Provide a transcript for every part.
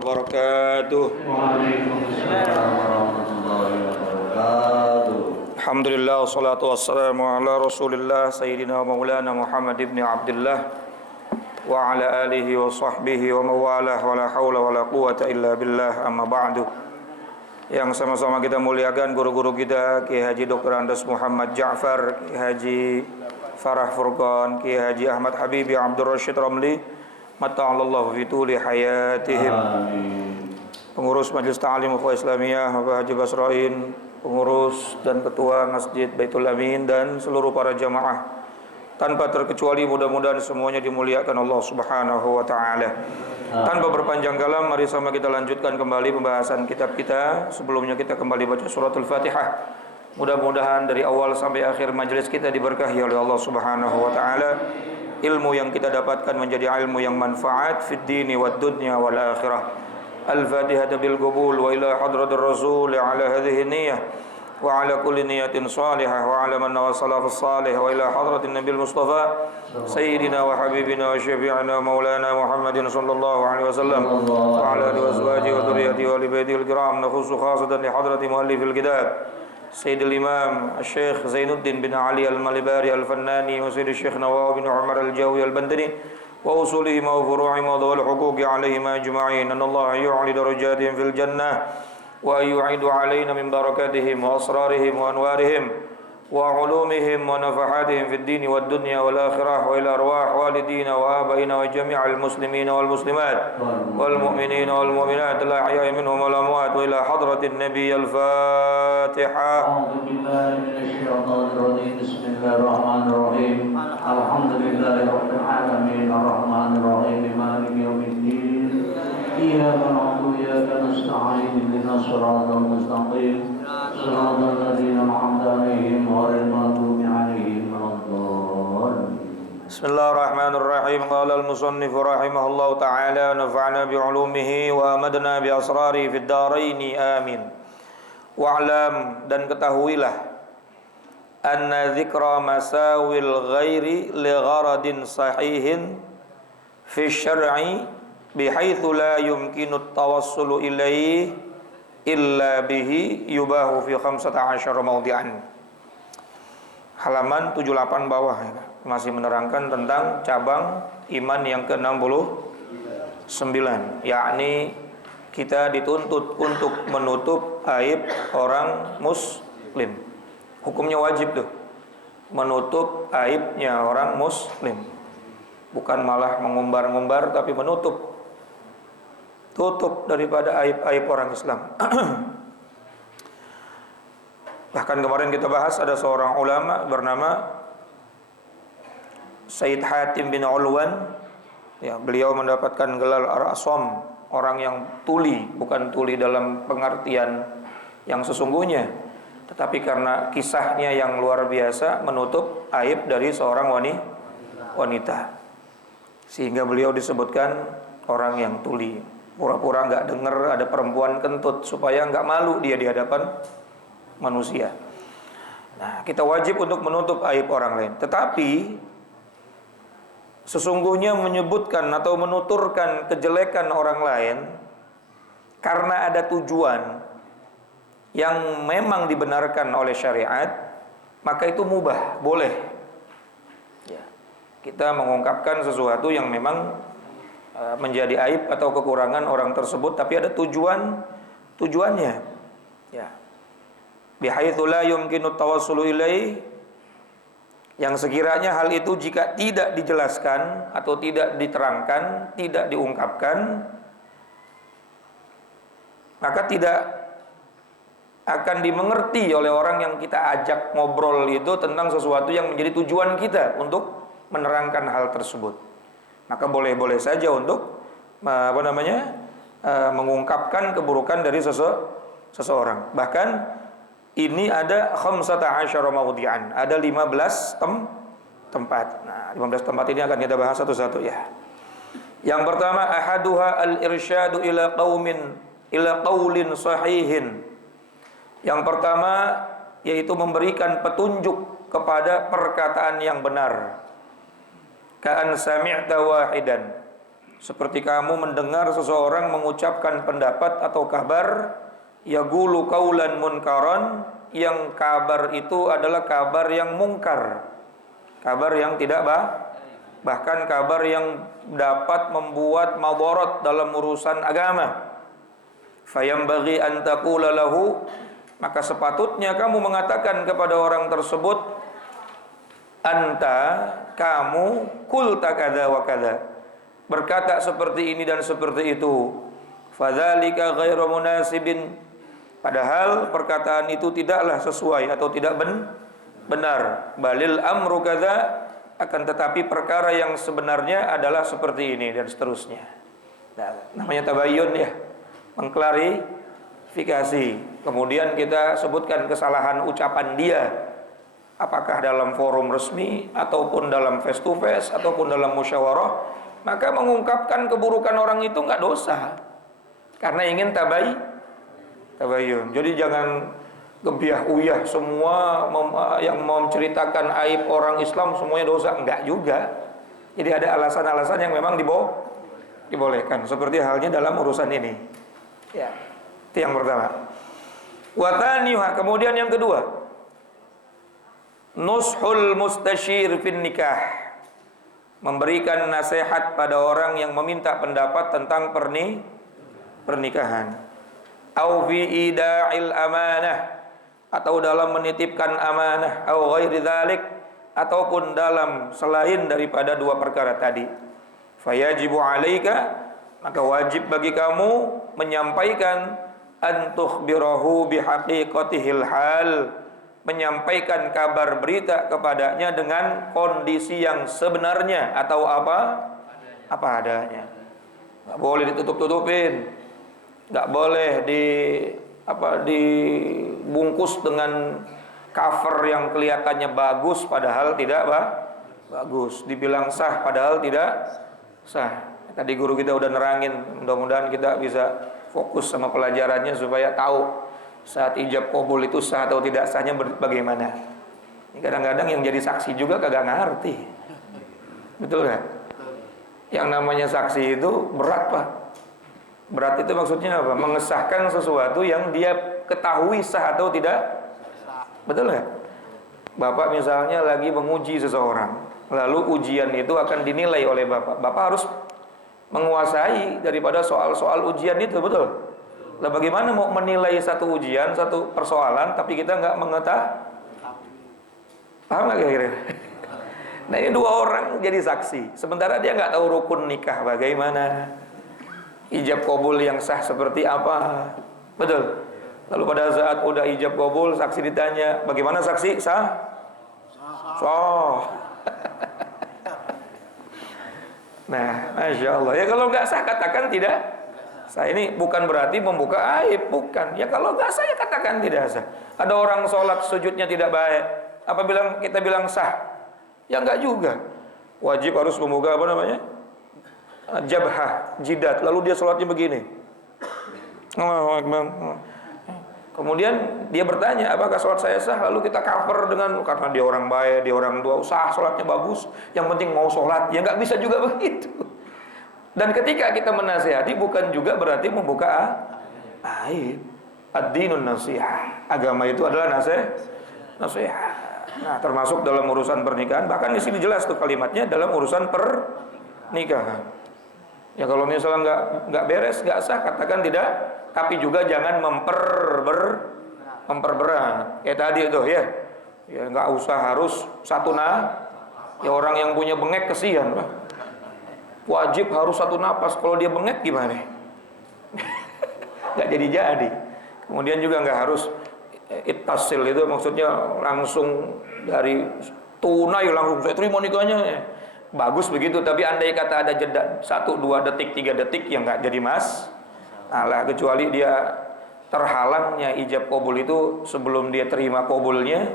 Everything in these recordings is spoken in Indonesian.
wabarakatuh. Waalaikumsalam warahmatullahi wabarakatuh. Alhamdulillah wassalatu wassalamu ala Rasulillah sayyidina maulana Muhammad ibn Abdullah wa ala alihi wa sahbihi wa mawalah wa la hawla wa la quwata illa billah, amma ba'du. Yang sama-sama kita muliakan guru-guru kita, Kiai Haji Dr. Andes Muhammad Ja'far, Kiai Haji Farah Furqan, Kiai Haji Ahmad Habibi Abdul Rashid Ramli, mata'allahu fi tuli hayatihim. Amin. Pengurus Majelis Ta'lim Ukhuwah Islamiyah Bapak Haji Basrain, pengurus dan ketua Masjid Baitul Amin, dan seluruh para jamaah tanpa terkecuali, mudah-mudahan semuanya dimuliakan Allah Subhanahu wa taala. Tanpa berpanjang kalam, mari sama kita lanjutkan kembali pembahasan kitab kita. Sebelumnya kita kembali baca suratul Fatihah. Mudah-mudahan dari awal sampai akhir majelis kita diberkahi oleh Allah Subhanahu wa taala. Ilmu yang kita dapatkan menjadi ilmu yang manfaat fid dini wad dunya wal akhirah. Al-Fatihah bil qabul wa ila hadratir rasul ala hadhihi niyyah wa ala kulli niyatin salihah wa ala man salafus salih wa ila hadratin nabil mustafa sayyidina wa habibina wa syafi'ina maulana Muhammadin sallallahu alaihi wasallam wa ala alihi wa sahbihi wa dhurriyyatihi wa li baitihi al-kiram, nakhusu khasatan li hadrati muallifil kitab Sayyidul Imam Syekh Zainuddin bin Ali Al-Malibari Al-Fannani wa Sayyid Syekh Nawawib bin Umar Al-Jawi Al-Bandari wa usulihim wa furu'ihim wa dhawal huquqi alaihim ajma'in. Anallahu yu'li darajatihim fil jannah wa yu'idu alaina min barakatihim wa asrarihim wa anwarihim wa ulumihim wa nafahatihim fid dini wad dunya wal akhirah wa ila arwah walidina wa abaina wa jami'al muslimina wal muslimat wal mu'minina wal mu'minat la ahya'i minhum wal amwat wa ila hadratin nabiy al-Fatihah. A'udzu billahi minasy syaithanir rajim. Bismillahirrahmanirrahim. Alhamdulillahirabbil alamin arrahmanir rahim maliki yaumiddin. Iyyaka na'budu wa iyyaka nasta'in ihdinas siratal mustaqim siratal ladzina an'amta 'alaihim ghairil maghdubi 'alaihim waladdallin. Bismillahirrahmanirrahim. Qala al-musannif rahimahullahu ta'ala, nafa'na bi'ulumihi wa amadna bi asrari fid dharaini amin. Wa'lam, dan ketahuilah, anna dzikra masawil ghairi li gharadin sahihin fi syar'i bihaitsu la yumkinu at-tawassulu ilaihi illa bihi yubahu fi 15 mawdi'an. Halaman 78 bawah ya, masih menerangkan tentang cabang iman yang ke-69, yakni kita dituntut untuk menutup aib orang muslim. Hukumnya wajib tuh, menutup aibnya orang muslim. Bukan malah mengumbar-ngumbar, tapi menutup. Tutup daripada aib-aib orang Islam. Bahkan kemarin kita bahas ada seorang ulama bernama Sayyid Hatim bin Ulwan. Ya, beliau mendapatkan gelar Ar-Asam, orang yang tuli, bukan tuli dalam pengertian yang sesungguhnya, tetapi karena kisahnya yang luar biasa menutup aib dari seorang wanita. Sehingga beliau disebutkan orang yang tuli. Pura-pura nggak dengar ada perempuan kentut supaya nggak malu dia di hadapan manusia. Nah, kita wajib untuk menutup aib orang lain. Tetapi sesungguhnya menyebutkan atau menuturkan kejelekan orang lain karena ada tujuan yang memang dibenarkan oleh syariat, maka itu mubah, boleh. Ya. Kita mengungkapkan sesuatu yang memang menjadi aib atau kekurangan orang tersebut, tapi ada tujuannya. Ya. Bihaitsu la yumkinu tawassulu ilaihi, yang sekiranya hal itu jika tidak dijelaskan atau tidak diterangkan, tidak diungkapkan, maka tidak akan dimengerti oleh orang yang kita ajak ngobrol itu tentang sesuatu yang menjadi tujuan kita untuk menerangkan hal tersebut. Maka boleh-boleh saja untuk mengungkapkan keburukan dari seseorang. Bahkan ini ada 15 mawdi'an, ada 15 tempat. Nah, 15 tempat ini akan kita bahas satu-satu ya. Yang pertama, ahaduha al-irsyadu ila qaulin sahihin. Yang pertama yaitu memberikan petunjuk kepada perkataan yang benar. Ka'an sami'ta wahidan, seperti kamu mendengar seseorang mengucapkan pendapat atau kabar, yaqulu qaulan munkaran, yang kabar itu adalah kabar yang mungkar, kabar yang tidak bahkan kabar yang dapat membuat madarat dalam urusan agama. Fayambaghi an taqula lahu, maka sepatutnya kamu mengatakan kepada orang tersebut, anta, kamu, qulta kadza wa kadza, berkata seperti ini dan seperti itu. Fadzalika ghairu munasibin, padahal perkataan itu tidaklah sesuai atau tidak benar. Balil amru kadza, akan tetapi perkara yang sebenarnya adalah seperti ini, dan seterusnya. Nah, namanya tabayyun ya, mengklarifikasi. Kemudian kita sebutkan kesalahan ucapan dia, apakah dalam forum resmi ataupun dalam face to face ataupun dalam musyawarah, maka mengungkapkan keburukan orang itu enggak dosa, karena ingin tabayyun. Jadi jangan gebiah uyah semua yang mau menceritakan aib orang Islam semuanya dosa, enggak juga. Jadi ada alasan-alasan yang memang dibolehkan, seperti halnya dalam urusan ini. Ya, itu yang pertama. Wa thaniha, kemudian yang kedua, nushul mustasyir fin nikah, memberikan nasihat pada orang yang meminta pendapat tentang pernikahan. Au fi ida'il amanah, atau dalam menitipkan amanah, au ghairi dzalik, ataupun dalam selain daripada dua perkara tadi. Fayajibu 'alaika, maka wajib bagi kamu menyampaikan, an tukhbirahu bihaqiqatihil hal, menyampaikan kabar berita kepadanya dengan kondisi yang sebenarnya atau apa adanya. Enggak boleh ditutup-tutupin, enggak boleh dibungkus dengan cover yang kelihatannya bagus padahal tidak bagus, dibilang sah padahal tidak sah. Tadi guru kita udah nerangin, mudah-mudahan kita bisa fokus sama pelajarannya supaya tahu saat ijab qabul itu sah atau tidak sahnya bagaimana. Kadang-kadang yang jadi saksi juga kagak ngerti, betul nggak? Yang namanya saksi itu berat, Pak. Berat itu maksudnya apa? Mengesahkan sesuatu yang dia ketahui sah atau tidak. Betul nggak? Bapak misalnya lagi menguji seseorang, lalu ujian itu akan dinilai oleh Bapak. Bapak harus menguasai daripada soal-soal ujian itu, betul? Lah bagaimana mau menilai satu ujian, satu persoalan, tapi kita nggak mengetahui? Paham nggak kira-kira? Nah ini dua orang jadi saksi, sementara dia nggak tahu rukun nikah bagaimana, ijab qabul yang sah seperti apa, betul? Lalu pada saat udah ijab qabul, saksi ditanya, bagaimana saksi sah? Sah. Nah, masya Allah. Ya kalau nggak sah katakan tidak sah. Ini bukan berarti membuka aib, bukan. Ya kalau nggak sah ya katakan tidak sah. Ada orang sholat sujudnya tidak baik, apa kita bilang sah? Ya nggak juga. Wajib harus membuka apa namanya? Jabhah, jidat, lalu dia sholatnya begini. Kemudian dia bertanya, apakah sholat saya sah? Lalu kita cover dengan, karena dia orang baik, dia orang tua, sah, sholatnya bagus, yang penting mau sholat. Ya nggak bisa juga begitu. Dan ketika kita menasihati, bukan juga berarti membuka aib. Ad-dinun nasihah, agama itu adalah nasihat. Nah, termasuk dalam urusan pernikahan. Bahkan di sini jelas tuh kalimatnya dalam urusan pernikahan. Ya kalau misalnya nggak beres, nggak sah, katakan tidak. Tapi juga jangan memperberat. Kayak tadi itu ya nggak usah harus satu ya orang yang punya bengek kesian lah. Wajib harus satu napas. Kalau dia bengek gimana? Nggak jadi. Kemudian juga nggak harus ittasil, itu maksudnya langsung dari tunai langsung saya terima nikahnya. Bagus begitu, tapi andai kata ada jeda 1, 2 detik, 3 detik yang nggak jadi alah, kecuali dia terhalangnya ijab qabul itu sebelum dia terima qabulnya,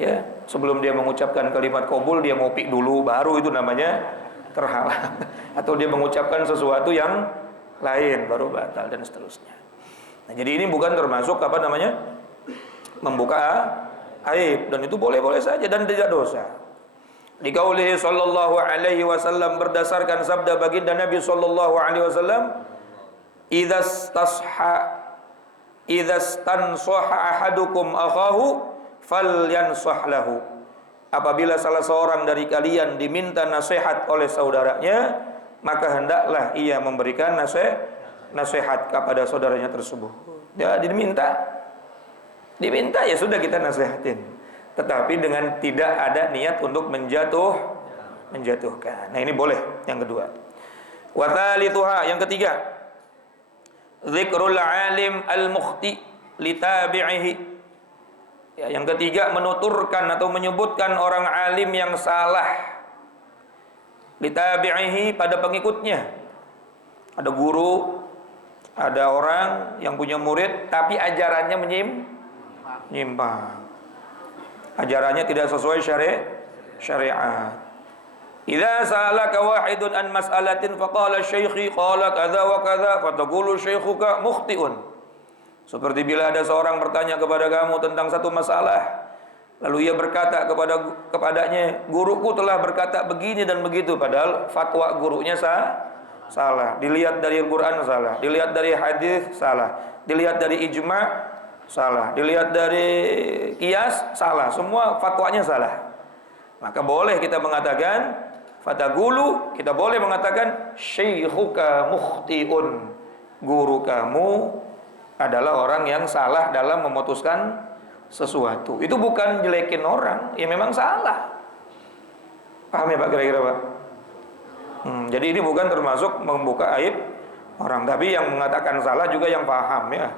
ya sebelum dia mengucapkan kalimat qabul dia ngopi dulu, baru itu namanya terhalang. Atau dia mengucapkan sesuatu yang lain baru batal dan seterusnya. Nah, jadi ini bukan termasuk apa namanya membuka aib, dan itu boleh-boleh saja dan tidak dosa. Liqaulihi sallallahu alaihi wasallam, berdasarkan sabda baginda Nabi sallallahu alaihi wasallam, idzastansaha ahadukum akhahu falyansah lahu. Apabila salah seorang dari kalian diminta nasihat oleh saudaranya, maka hendaklah ia memberikan nasihat kepada saudaranya tersebut. Ya, diminta ya sudah kita nasihatin, tetapi dengan tidak ada niat untuk menjatuhkan. Nah, ini boleh. Yang kedua. Wa tsalitsuha, yang ketiga, dzikrul alim al-mukhti li tabi'ihi. Ya, yang ketiga, menuturkan atau menyebutkan orang alim yang salah li tabi'ihi, pada pengikutnya. Ada guru, ada orang yang punya murid tapi ajarannya menyimpang. Ajarannya tidak sesuai syariat. Idza sa'alaka wahidun an mas'alatin faqala syaikhi qala kadza wa kadza fataqulu syaikhuka mukhti'un. Seperti bila ada seorang bertanya kepada kamu tentang satu masalah, lalu ia berkata kepadanya, guruku telah berkata begini dan begitu, padahal fatwa gurunya salah. Dilihat dari Al-Quran salah, dilihat dari hadis salah, dilihat dari ijma' salah, dilihat dari qiyas salah, semua fatwanya salah. Maka boleh kita mengatakan fataqulu, kita boleh mengatakan syaikhuka mukhti'un, guru kamu adalah orang yang salah dalam memutuskan sesuatu. Itu bukan jelekin orang, ya memang salah. Paham ya Pak, kira-kira Pak? Jadi ini bukan termasuk membuka aib orang, tapi yang mengatakan salah juga yang paham ya.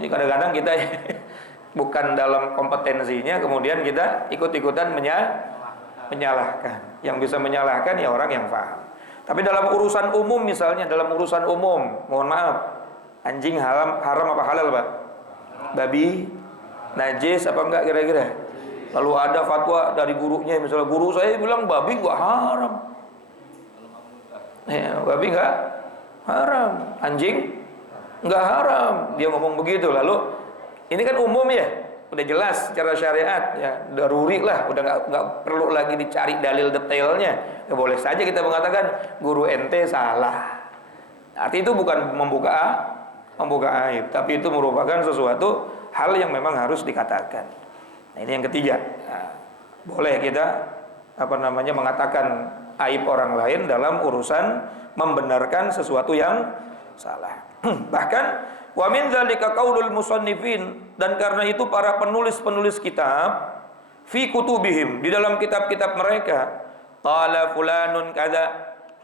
Ini kadang-kadang kita bukan dalam kompetensinya, kemudian kita ikut-ikutan menyalahkan. Yang bisa menyalahkan ya orang yang paham. Tapi dalam urusan umum, misalnya dalam urusan umum, mohon maaf, anjing haram apa halal Pak? Babi najis apa enggak kira-kira? Lalu ada fatwa dari gurunya, misalnya guru saya bilang babi enggak haram. Ya, babi enggak haram, anjing enggak haram. Dia ngomong begitu, lalu ini kan umum ya, udah jelas secara syariat ya, daruri lah, udah enggak perlu lagi dicari dalil detailnya. Ya boleh saja kita mengatakan guru ente salah. Arti itu bukan membuka aib, tapi itu merupakan sesuatu hal yang memang harus dikatakan. Nah, ini yang ketiga. Nah, boleh kita mengatakan aib orang lain dalam urusan membenarkan sesuatu yang salah. Bahkan wa min dzalika qaulul musannifin, dan karena itu para penulis-penulis kitab fi kutubihim, di dalam kitab-kitab mereka, qala fulanun kadza,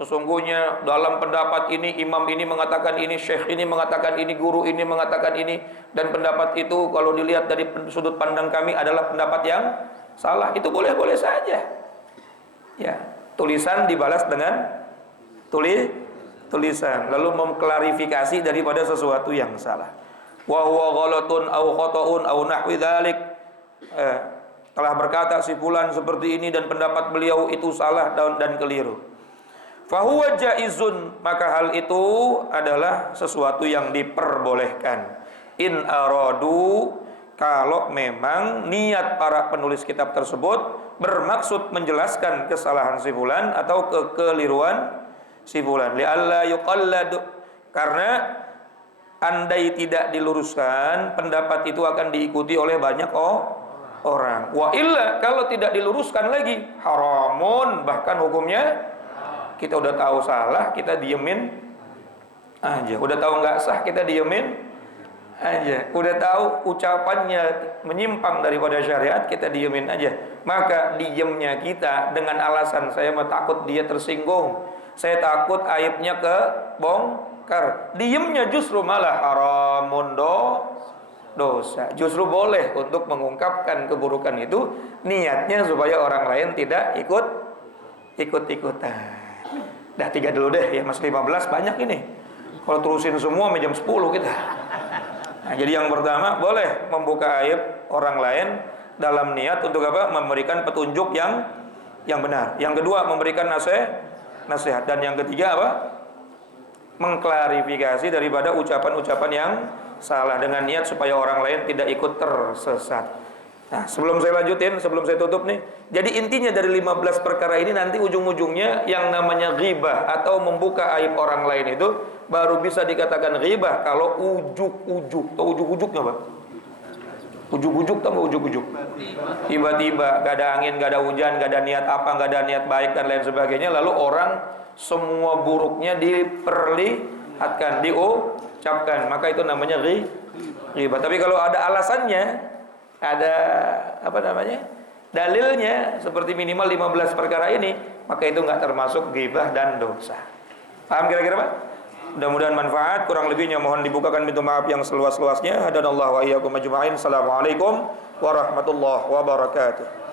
sesungguhnya dalam pendapat ini imam ini mengatakan ini, syekh ini mengatakan ini, guru ini mengatakan ini, dan pendapat itu kalau dilihat dari sudut pandang kami adalah pendapat yang salah. Itu boleh-boleh saja. Ya, tulisan dibalas dengan tulisan, lalu mengklarifikasi daripada sesuatu yang salah. Wa huwa ghalatun aw khata'un aw nahwi dzalik. Telah berkata si fulan seperti ini dan pendapat beliau itu salah dan keliru. Fahuwa jaizun, maka hal itu adalah sesuatu yang diperbolehkan. In aradu, kalau memang niat para penulis kitab tersebut bermaksud menjelaskan kesalahan si fulan atau kekeliruan si fulan. Li'alla yuqallad, karena andai tidak diluruskan, pendapat itu akan diikuti oleh banyak orang. Wa illa, kalau tidak diluruskan lagi, haramun, bahkan hukumnya kita udah tahu salah, kita diemin aja. Udah tahu nggak sah, kita diemin aja. Udah tahu ucapannya menyimpang daripada syariat, kita diemin aja. Maka diemnya kita dengan alasan saya takut dia tersinggung, saya takut aibnya kebongkar, diemnya justru malah haramun dosa. Justru boleh untuk mengungkapkan keburukan itu, niatnya supaya orang lain tidak ikut-ikutan. Dah 3 dulu deh ya, Mas, 15 banyak ini. Kalau terusin semua jam 10 kita. Nah, jadi yang pertama, boleh membuka aib orang lain dalam niat untuk apa? Memberikan petunjuk yang benar. Yang kedua, memberikan nasihat. Dan yang ketiga apa? Mengklarifikasi daripada ucapan-ucapan yang salah dengan niat supaya orang lain tidak ikut tersesat. Nah, sebelum saya lanjutin, sebelum saya tutup nih. Jadi intinya dari 15 perkara ini nanti ujung-ujungnya yang namanya ghibah atau membuka aib orang lain itu baru bisa dikatakan ghibah kalau ujuk-ujuk. Tahu ujuk-ujuknya, Pak? Ujuk-ujuk, tahu nggak ujuk-ujuk? Tiba-tiba gak ada angin, gak ada hujan, gak ada niat apa, gak ada niat baik dan lain sebagainya. Lalu orang semua buruknya diperlihatkan, diucapkan. Maka itu namanya ghibah. Tapi kalau ada alasannya, ada dalilnya seperti minimal 15 perkara ini, maka itu nggak termasuk ghibah dan dosa. Paham kira-kira, Pak? Mudah-mudahan manfaat. Kurang lebihnya mohon dibukakan pintu maaf yang seluas-luasnya. Hadanallahu wa iyyakum ajma'in. Assalamualaikum warahmatullahi wabarakatuh.